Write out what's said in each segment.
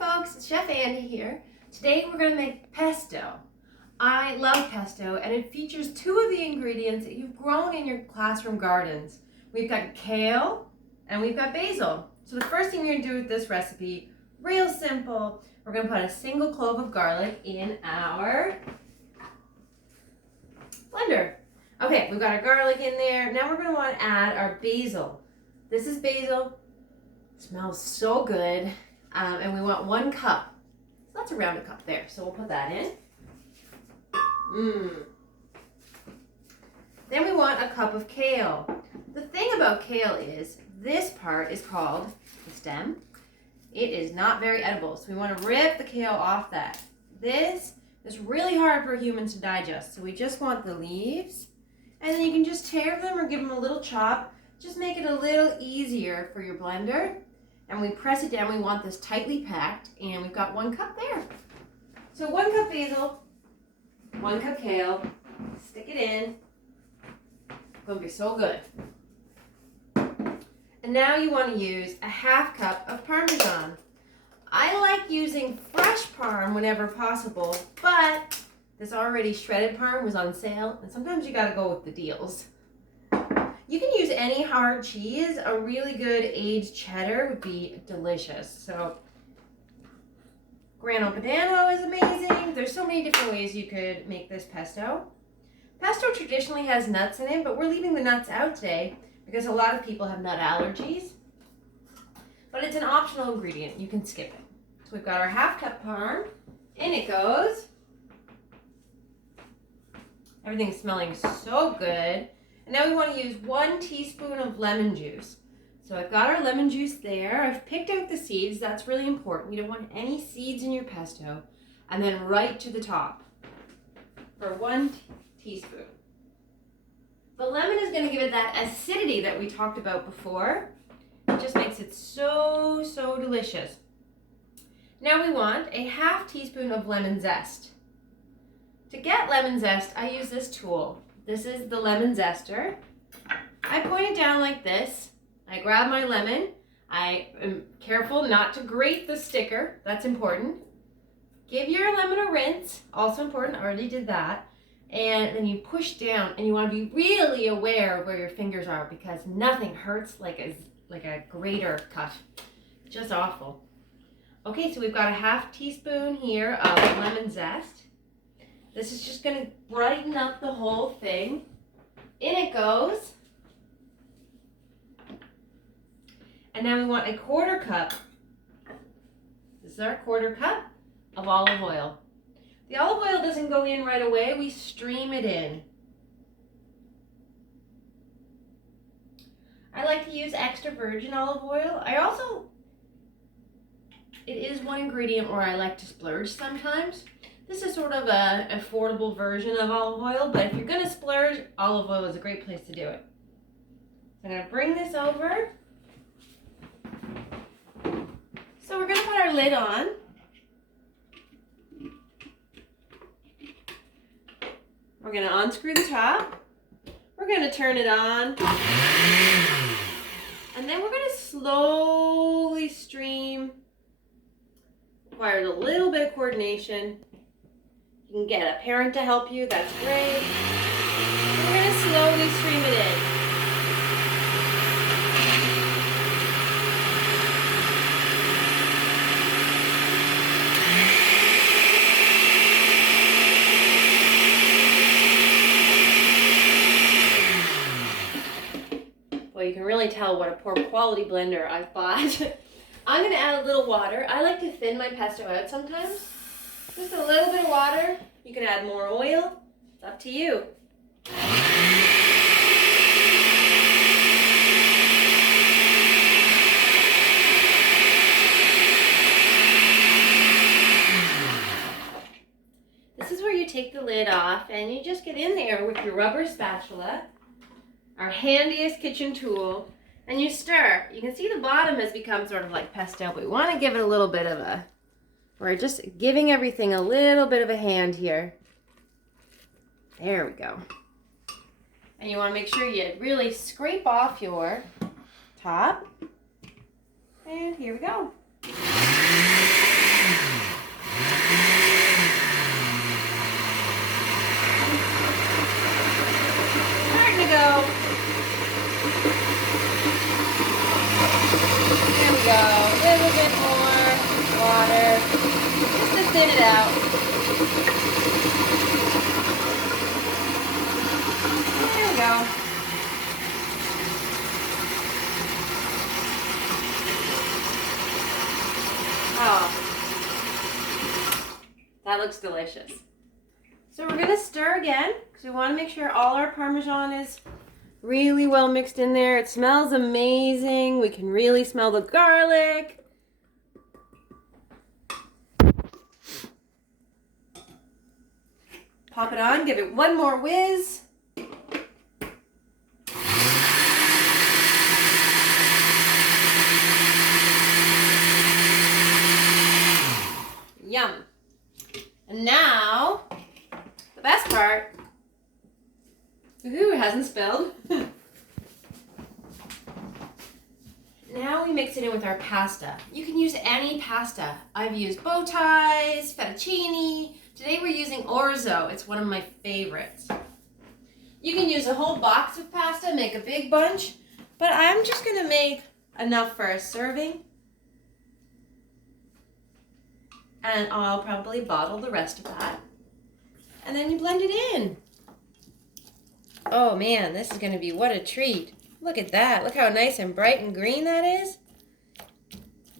folks, it's Chef Andie here. Today we're going to make pesto. I love pesto and it features two of the ingredients that you've grown in your classroom gardens. We've got kale and we've got basil. So the first thing we're going to do with this recipe, real simple, we're going to put a single clove of garlic in our blender. Okay, we've got our garlic in there. Now we're going to want to add our basil. This is basil. It smells so good. And we want 1 cup. So that's around a cup there. So we'll put that in. Then we want a cup of kale. The thing about kale is this part is called the stem. It is not very edible. So we want to rip the kale off that. This is really hard for humans to digest. So we just want the leaves. And then you can just tear them or give them a little chop. Just make it a little easier for your blender. And we press it down. We want this tightly packed. And we've got 1 cup there. So 1 cup basil, 1 cup kale. Stick it in. It's going to be so good. And now you want to use a 1/2 cup of Parmesan. I like using fresh Parm whenever possible, but this already shredded Parm was on sale. And sometimes you got to go with the deals. You can use any hard cheese. A really good aged cheddar would be delicious. So Grano Padano is amazing. There's so many different ways you could make this pesto. Pesto traditionally has nuts in it, but we're leaving the nuts out today because a lot of people have nut allergies. But it's an optional ingredient. You can skip it. So we've got our 1/2 cup Parm. In it goes. Everything's smelling so good. And now we want to use 1 teaspoon of lemon juice. So I've got our lemon juice there. I've picked out the seeds. That's really important. You don't want any seeds in your pesto. And then right to the top for 1 teaspoon. The lemon is going to give it that acidity that we talked about before. It just makes it so, so delicious. Now we want a 1/2 teaspoon of lemon zest. To get lemon zest, I use this tool. This is the lemon zester. I point it down like this. I grab my lemon. I am careful not to grate the sticker. That's important. Give your lemon a rinse. Also important. I already did that. And then you push down, and you want to be really aware of where your fingers are because nothing hurts like a grater cut. Just awful. Okay, so we've got a 1/2 teaspoon here of lemon zest. This is just going to brighten up the whole thing. In it goes. And now we want a 1/4 cup. This is our 1/4 cup of olive oil. The olive oil doesn't go in right away. We stream it in. I like to use extra virgin olive oil. It is one ingredient where I like to splurge sometimes. This is sort of an affordable version of olive oil, but if you're going to splurge, olive oil is a great place to do it. So I'm going to bring this over. So we're going to put our lid on. We're going to unscrew the top. We're going to turn it on. And then we're going to slowly stream. Requires a little bit of coordination. You can get a parent to help you, that's great. We're going to slowly stream it in. Well, you can really tell what a poor quality blender I've bought. I'm going to add a little water. I like to thin my pesto out sometimes. Just a little bit of water. You can add more oil. It's up to you. This is where you take the lid off and you just get in there with your rubber spatula, our handiest kitchen tool, and you stir. You can see the bottom has become sort of like pesto, but we want to give it a little bit of a, we're just giving everything a little bit of a hand here. There we go. And you want to make sure you really scrape off your top. And here we go. thin it out. There we go. Oh, that looks delicious. So we're gonna stir again because we want to make sure all our Parmesan is really well mixed in there. It smells amazing. We can really smell the garlic. Pop it on, give it one more whiz. Yum. And now, the best part. Woohoo, it hasn't spilled. Now we mix it in with our pasta. You can use any pasta. I've used bow ties, fettuccine. Today we're using orzo. It's one of my favorites. You can use a whole box of pasta, make a big bunch, but I'm just gonna make enough for a serving. And I'll probably bottle the rest of that. And then you blend it in. Oh man, this is gonna be what a treat. Look at that. Look how nice and bright and green that is.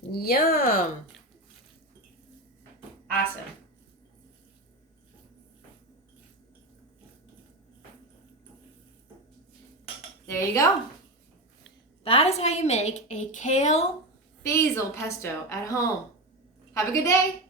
Yum. Awesome. There you go. That is how you make a kale basil pesto at home. Have a good day.